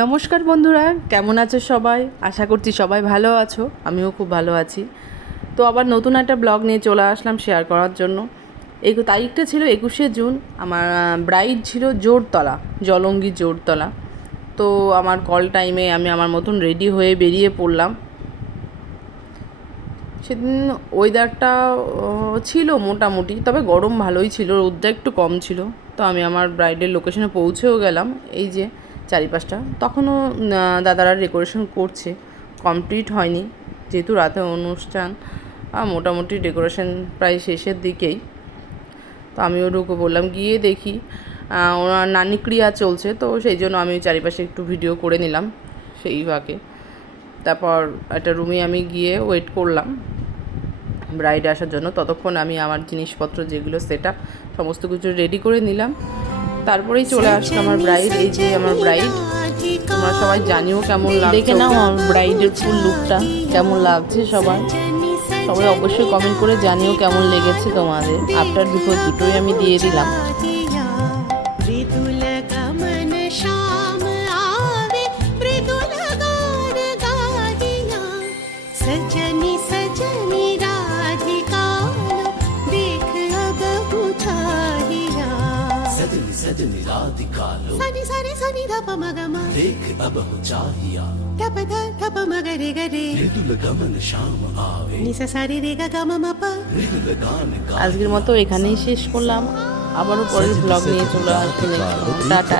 নমস্কার বন্ধুরা, কেমন আছো সবাই? আশা করছি সবাই ভালো আছো, আমিও খুব ভালো আছি। তো আবার নতুন একটা ব্লগ নিয়ে চলে আসলাম শেয়ার করার জন্য। এই তারিখটা ছিল 21শে জুন। আমার ব্রাইড ছিল জোরতলা, জলঙ্গি জোরতলা। তো আমার কল টাইমে আমি আমার মতন রেডি হয়ে বেরিয়ে পড়লাম। সেদিন ওয়েদারটা ছিল মোটামুটি, তবে গরম ভালোই ছিল, রোদটা একটু কম ছিল। তো আমি আমার ব্রাইডের লোকেশনে পৌঁছেও গেলাম। এই যে চারিপাশটা তখনও দাদারা ডেকোরেশন করছে, কমপ্লিট হয়নি যেহেতু রাতে অনুষ্ঠান। মোটামুটি ডেকোরেশন প্রায় শেষের দিকেই। তো আমিও ঢুকে বললাম, গিয়ে দেখি ওনার নানি ক্রিয়া চলছে, তো সেই জন্য আমি চারিপাশে একটু ভিডিও করে নিলাম সেই ফাঁকে। তারপর একটা রুমে আমি গিয়ে ওয়েট করলাম ব্রাইড আসার জন্য। ততক্ষণ আমি আমার জিনিসপত্র যেগুলো সেট আপ সমস্ত কিছু রেডি করে নিলাম। তারপরেই চলে আসলো আমার ব্রাইড। এই যে আমার ব্রাইড, তোমরা সবাই জানিও কেমন লাগছে। দেখে নাও আমার ব্রাইডের ফুল লুকটা কেমন লাগছে। সবাই অবশ্যই কমেন্ট করে জানিও কেমন লেগেছে তোমাদের। আফটার বিফোর দুটোই আমি দিয়ে দিলাম। सजनी राधिका लो सनी सनी सनी धप मगमा देख अब हो चाहिया धप धप मगरे गरे ऋतु गमन शाम आवे निसा सारी रे गा गा मम पा ऋतु गान गा। আজকের মতো এখানেই শেষ করলাম। আবারও পরের ব্লগ নিয়ে চলে আসবো। টাটা।